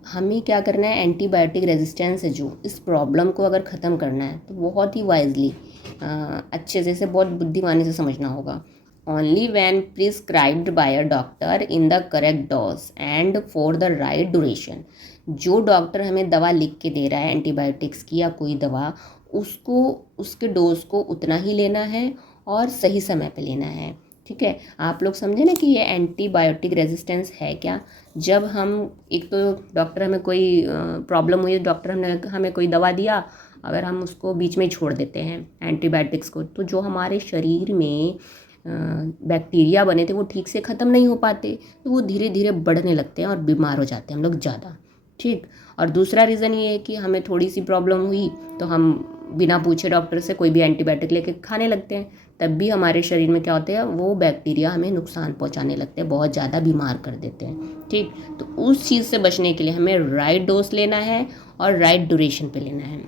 हमें क्या करना है, एंटीबायोटिक रेजिस्टेंस है जो इस प्रॉब्लम को अगर ख़त्म करना है तो बहुत ही वाइजली अच्छे से बहुत बुद्धिमानी से समझना होगा। Only when prescribed bye a doctor in the correct dose and for the right duration. जो डॉक्टर हमें दवा लिख के दे रहा है एंटीबायोटिक्स की या कोई दवा, उसको उसके डोज को उतना ही लेना है और सही समय पे लेना है। ठीक है, आप लोग समझे ना कि ये एंटीबायोटिक रेजिस्टेंस है क्या। जब हम एक तो डॉक्टर हमें कोई प्रॉब्लम हुई, डॉक्टर हमें कोई दवा दिया, अगर हम उसको बीच में ही छोड़ देते हैं एंटीबायोटिक्स को, तो जो हमारे शरीर में बैक्टीरिया बने थे वो ठीक से ख़त्म नहीं हो पाते, तो वो धीरे धीरे बढ़ने लगते हैं और बीमार हो जाते हैं हम लोग ज़्यादा। ठीक, और दूसरा रीज़न ये है कि हमें थोड़ी सी प्रॉब्लम हुई तो हम बिना पूछे डॉक्टर से कोई भी एंटीबायोटिक लेके खाने लगते हैं, तब भी हमारे शरीर में क्या होते हैं, वो बैक्टीरिया हमें नुकसान पहुंचाने लगते हैं, बहुत ज़्यादा बीमार कर देते हैं। ठीक, तो उस चीज़ से बचने के लिए हमें राइट डोज लेना है और राइट ड्यूरेशन पे लेना है।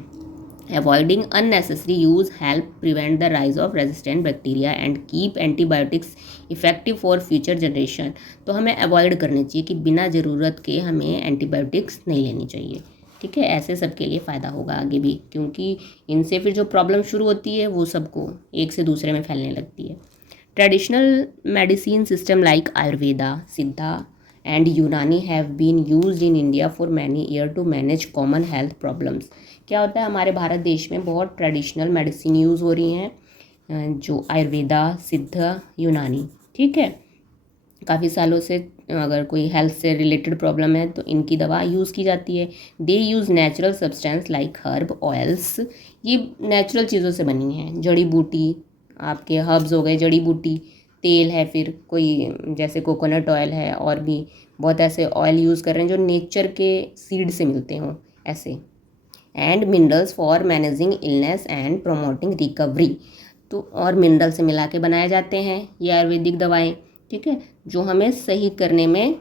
Avoiding unnecessary use help prevent the rise of resistant bacteria and keep antibiotics effective for future generation। तो हमें अवॉइड करनी चाहिए कि बिना ज़रूरत के हमें एंटीबायोटिक्स नहीं लेनी चाहिए। ठीक है, ऐसे सबके लिए फ़ायदा होगा आगे भी, क्योंकि इनसे फिर जो प्रॉब्लम शुरू होती है वो सबको एक से दूसरे में फैलने लगती है। Traditional medicine system like Ayurveda, Siddha and Unani have been used in India for many year to manage common health problems. क्या होता है, हमारे भारत देश में बहुत ट्रेडिशनल मेडिसिन यूज़ हो रही हैं, जो आयुर्वेदा, सिद्ध, यूनानी। ठीक है, काफ़ी सालों से अगर कोई हेल्थ से रिलेटेड प्रॉब्लम है तो इनकी दवा यूज़ की जाती है। They use natural substance like herb oils. ये नेचुरल चीज़ों से बनी हैं, जड़ी बूटी, आपके हर्ब्स हो गए, जड़ी बूटी, तेल है, फिर कोई जैसे कोकोनट ऑयल है, और भी बहुत ऐसे ऑयल यूज़ कर रहे हैं जो नेचर के सीड से मिलते हों ऐसे। And minerals for managing illness and promoting recovery. तो और मिनरल से मिला के बनाए जाते हैं ये आयुर्वेदिक दवाएं। ठीक है, जो हमें सही करने में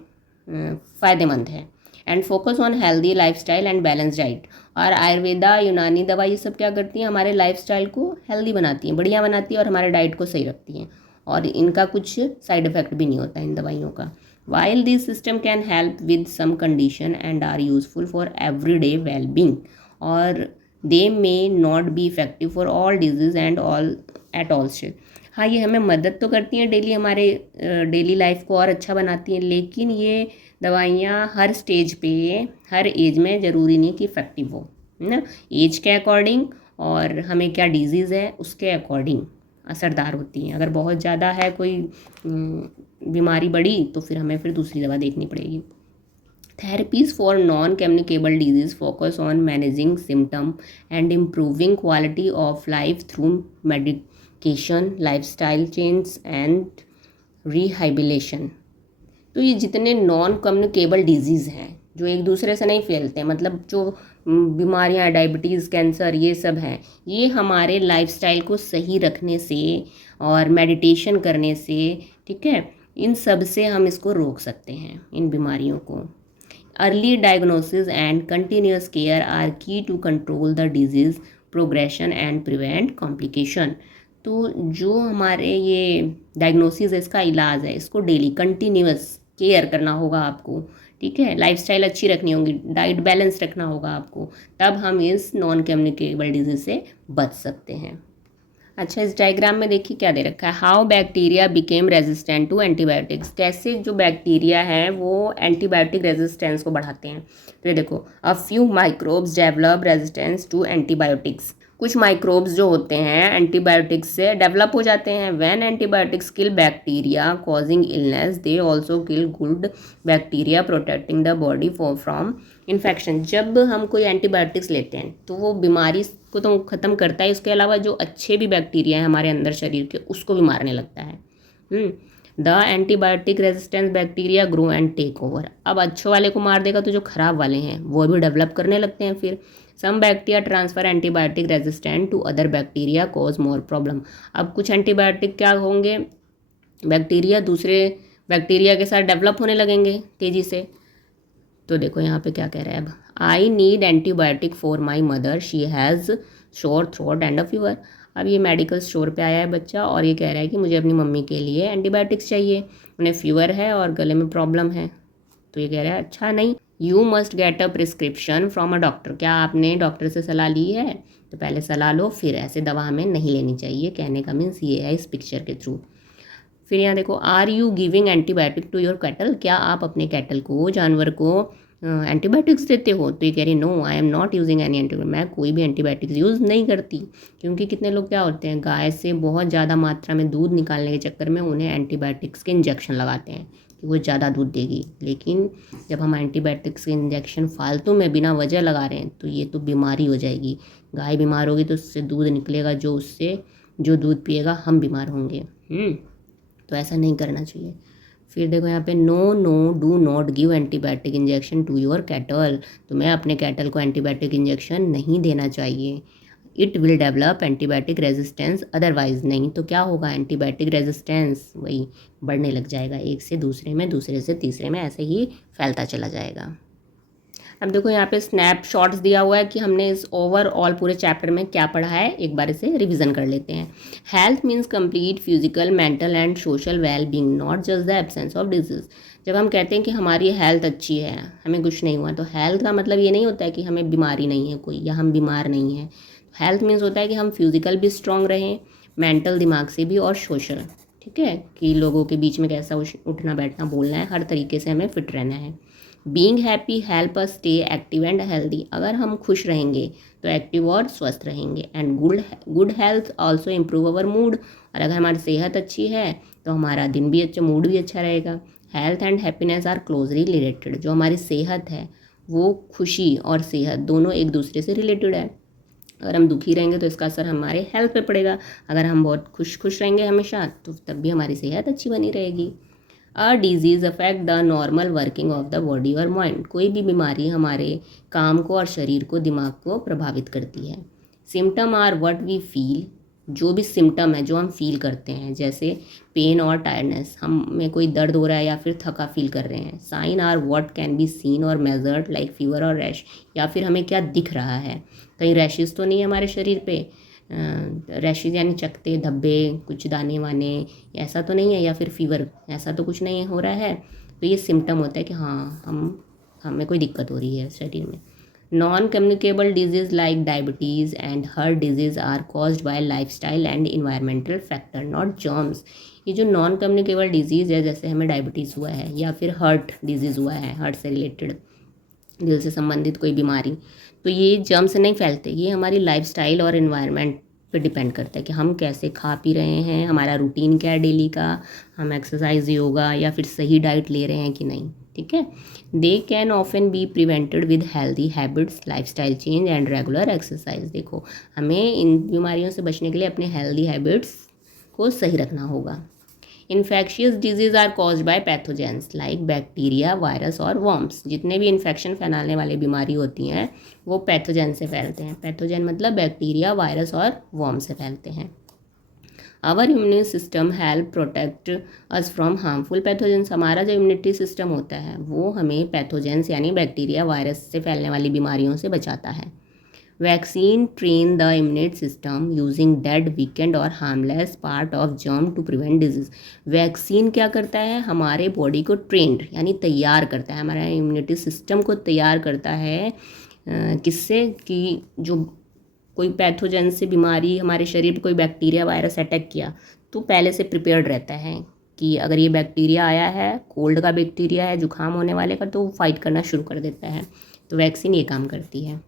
फ़ायदेमंद है। And focus on healthy lifestyle and balance diet. और आयुर्वेदा, यूनानी दवा, ये सब क्या करती हैं, हमारे लाइफस्टाइल को हेल्दी बनाती हैं, बढ़िया बनाती हैं और हमारे डाइट को सही रखती हैं, और इनका कुछ साइड इफ़ेक्ट भी नहीं होता इन दवाइयों का। While this system can help with some condition and are useful for everyday wellbeing, और they may not be effective for all disease and all at all stage. हाँ, ये हमें मदद तो करती हैं डेली, हमारे डेली लाइफ को और अच्छा बनाती हैं, लेकिन ये दवाइयाँ हर स्टेज पे, हर एज में ज़रूरी नहीं कि इफ़ेक्टिव हो, है ना। एज के अकॉर्डिंग और हमें क्या डिजीज़ है उसके अकॉर्डिंग असरदार होती हैं। अगर बहुत ज़्यादा है कोई बीमारी बड़ी, तो फिर हमें फिर दूसरी दवा देखनी पड़ेगी। Therapies for non-communicable disease focus on managing symptom and improving quality of life through medication, lifestyle change and rehabilitation। तो ये जितने नॉन कम्युनिकेबल डिजीज़ हैं जो एक दूसरे से नहीं फैलते, मतलब जो बीमारियां, डायबिटीज़, कैंसर, ये सब हैं, ये हमारे लाइफस्टाइल को सही रखने से और मेडिटेशन करने से, ठीक है, इन सब से हम इसको रोक सकते हैं, इन बीमारियों को। Early diagnosis and continuous care are key to control the disease progression and prevent complication। तो जो हमारे ये डायग्नोसिस है, इसका इलाज है, इसको डेली कंटिन्यूस केयर करना होगा आपको। ठीक है, लाइफस्टाइल अच्छी रखनी होगी, डाइट बैलेंस रखना होगा आपको, तब हम इस नॉन कम्युनिकेबल डिजीज से बच सकते हैं। अच्छा, इस डायग्राम में देखिए क्या दे रखा है, how bacteria became resistant to antibiotics. कैसे जो बैक्टीरिया हैं वो एंटीबायोटिक रेजिस्टेंस को बढ़ाते हैं। तो ये देखो, a few microbes develop resistance to antibiotics. कुछ माइक्रोब्स जो होते हैं एंटीबायोटिक्स से डेवलप हो जाते हैं। When antibiotics kill bacteria causing illness they also kill good bacteria protecting the body from infection. जब हम कोई एंटीबायोटिक्स लेते हैं तो वो बीमारी को तो ख़त्म करता है, उसके अलावा जो अच्छे भी बैक्टीरिया हैं हमारे अंदर शरीर के उसको भी मारने लगता है। The antibiotic resistance bacteria grow and take over. अब अच्छे वाले को मार देगा तो जो खराब वाले हैं वो भी डेवलप करने लगते हैं। फिर some bacteria transfer antibiotic resistant to other bacteria cause more problem. अब कुछ एंटीबायोटिक क्या होंगे, बैक्टीरिया दूसरे बैक्टीरिया के साथ डेवलप होने लगेंगे तेज़ी से। तो देखो यहाँ पे क्या कह रहा है, अब I need antibiotic for my mother she has शोर थ्रोट एंड अ फीवर। अब ये मेडिकल स्टोर पे आया है बच्चा और ये कह रहा है कि मुझे अपनी मम्मी के लिए एंटीबायोटिक्स चाहिए, उन्हें फीवर है और गले में प्रॉब्लम है। तो ये कह रहा है अच्छा नहीं, you must get a prescription from a doctor. क्या आपने डॉक्टर से सलाह ली है? तो पहले सलाह लो, फिर ऐसे दवा हमें नहीं लेनी चाहिए। कहने का मीन्स ये है इस पिक्चर के थ्रू। फिर यहाँ देखो, are you giving antibiotic to your cattle. क्या आप अपने कैटल को, जानवर को एंटीबायोटिक्स देते हो? तो ये कह रही no I am not using any antibiotic. मैं कोई भी एंटीबायोटिक्स यूज़ नहीं करती। क्योंकि कितने लोग क्या होते हैं, गाय से बहुत ज़्यादा मात्रा में दूध निकालने के चक्कर में उन्हें एंटीबायोटिक्स के इंजेक्शन लगाते हैं कि वो ज़्यादा दूध देगी। लेकिन जब हम एंटीबायोटिक्स के इंजेक्शन फालतू में बिना वजह लगा रहे हैं तो ये तो बीमारी हो जाएगी। गाय बीमार होगी तो उससे दूध निकलेगा, जो दूध पिएगा हम बीमार होंगे। तो ऐसा नहीं करना चाहिए। फिर देखो यहाँ पे no no do not give antibiotic injection to your cattle. तुम्हें अपने कैटल को एंटीबायोटिक इंजेक्शन नहीं देना चाहिए। It will develop antibiotic resistance otherwise. नहीं तो क्या होगा, एंटीबायोटिक रेजिस्टेंस वही बढ़ने लग जाएगा, एक से दूसरे में, दूसरे से तीसरे में, ऐसे ही फैलता चला जाएगा। अब देखो यहाँ पे स्नैपशॉट्स दिया हुआ है कि हमने इस ओवरऑल पूरे चैप्टर में क्या पढ़ा है, एक बार इसे रिवीजन कर लेते हैं। Health means complete physical mental and social well being, not just the absence of disease. जब हम कहते हैं कि हमारी हेल्थ अच्छी है, हमें कुछ नहीं हुआ, तो हेल्थ का मतलब ये नहीं होता है कि हमें बीमारी नहीं है कोई या हम बीमार नहीं हैं। हेल्थ मीन्स होता है कि हम फिजिकल भी स्ट्रांग रहें, मेंटल दिमाग से भी, और सोशल, ठीक है, कि लोगों के बीच में कैसा उठना बैठना बोलना है, हर तरीके से हमें फिट रहना है। Being happy help us stay active and healthy. अगर हम खुश रहेंगे तो एक्टिव और स्वस्थ रहेंगे। And good health also improve our mood. और अगर हमारी सेहत अच्छी है तो हमारा दिन भी अच्छा, मूड भी अच्छा रहेगा। Health and happiness are closely related. जो हमारी सेहत है वो खुशी और सेहत दोनों एक दूसरे से रिलेटेड है। अगर हम दुखी रहेंगे तो इसका असर हमारे हेल्थ पे पड़ेगा। अगर हम बहुत खुश रहेंगे हमेशा तो तब भी हमारी सेहत अच्छी बनी रहेगी। A disease affect the normal working of the body और माइंड। कोई भी बीमारी हमारे काम को और शरीर को, दिमाग को प्रभावित करती है। Symptom are what we feel. जो भी सिम्टम है जो हम फील करते हैं, जैसे पेन और टायर्डनेस, हमें कोई दर्द हो रहा है या फिर थका फील कर रहे हैं। Sign are what can be seen और मेजर्ड लाइक फीवर और रैश। या फिर हमें क्या दिख रहा है, कहीं रैशेस तो नहीं है हमारे शरीर पे, रैशेज यानी चकते धब्बे, कुछ दाने वाने, ऐसा तो नहीं है, या फिर फीवर, ऐसा तो कुछ नहीं हो रहा है। तो ये सिम्टम होता है कि हाँ हमें कोई दिक्कत हो रही है शरीर में। Non communicable disease like diabetes and heart disease are caused by lifestyle and environmental factor, not germs. ये जो नॉन कम्युनिकेबल डिजीज़ है, जैसे हमें डायबिटीज़ हुआ है या फिर हार्ट डिजीज़ हुआ है, हार्ट से रिलेटेड, दिल से संबंधित कोई बीमारी, तो ये जर्म से नहीं फैलते। ये हमारी लाइफस्टाइल और इन्वायरमेंट पे डिपेंड करता है कि हम कैसे खा पी रहे हैं, हमारा रूटीन क्या है डेली का, हम एक्सरसाइज, योगा या फिर सही डाइट ले रहे हैं कि नहीं, ठीक है। They can often be prevented with healthy habits, lifestyle change and regular exercise. देखो, हमें इन बीमारियों से बचने के लिए अपने हेल्दी हैबिट्स को सही रखना होगा। Infectious disease are caused by pathogens like bacteria, virus और वर्म्स। जितने भी इन्फेक्शन फैलाने वाली बीमारी होती हैं वो पैथोजेन से फैलते हैं। पैथोजेन मतलब बैक्टीरिया, वायरस और वर्म से फैलते हैं। Our immune system help protect us from harmful pathogens. हमारा जो इम्यूनिटी सिस्टम होता है वो हमें पैथोजेंस यानी बैक्टीरिया, वायरस से फैलने वाली बीमारियों से बचाता है। Vaccine train the immune system using dead, weakened और harmless part of germ to prevent disease. Vaccine क्या करता है, हमारे बॉडी को ट्रेंड यानी तैयार करता है, हमारा इम्यूनिटी सिस्टम को तैयार करता है किससे, कि जो कोई पैथोजन से बीमारी हमारे शरीर पर, कोई बैक्टीरिया वायरस अटैक किया तो पहले से प्रिपेयर्ड रहता है कि अगर ये बैक्टीरिया आया है, कोल्ड का बैक्टीरिया है, जुकाम होने वाले का, तो वो फाइट करना शुरू कर देता है। तो वैक्सीन ये काम करती है।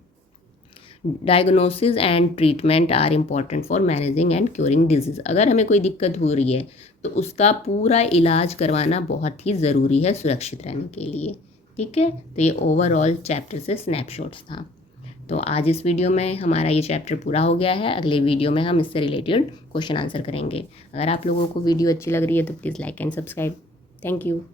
Diagnosis and treatment are important for managing and curing disease. अगर हमें कोई दिक्कत हो रही है तो उसका पूरा इलाज करवाना बहुत ही ज़रूरी है सुरक्षित रहने के लिए। ठीक है, तो ये ओवरऑल चैप्टर से स्नैपशॉट्स था। तो आज इस वीडियो में हमारा ये चैप्टर पूरा हो गया है। अगले वीडियो में हम इससे रिलेटेड क्वेश्चन आंसर करेंगे। अगर आप लोगों को वीडियो अच्छी लग रही है तो please like and subscribe. Thank you.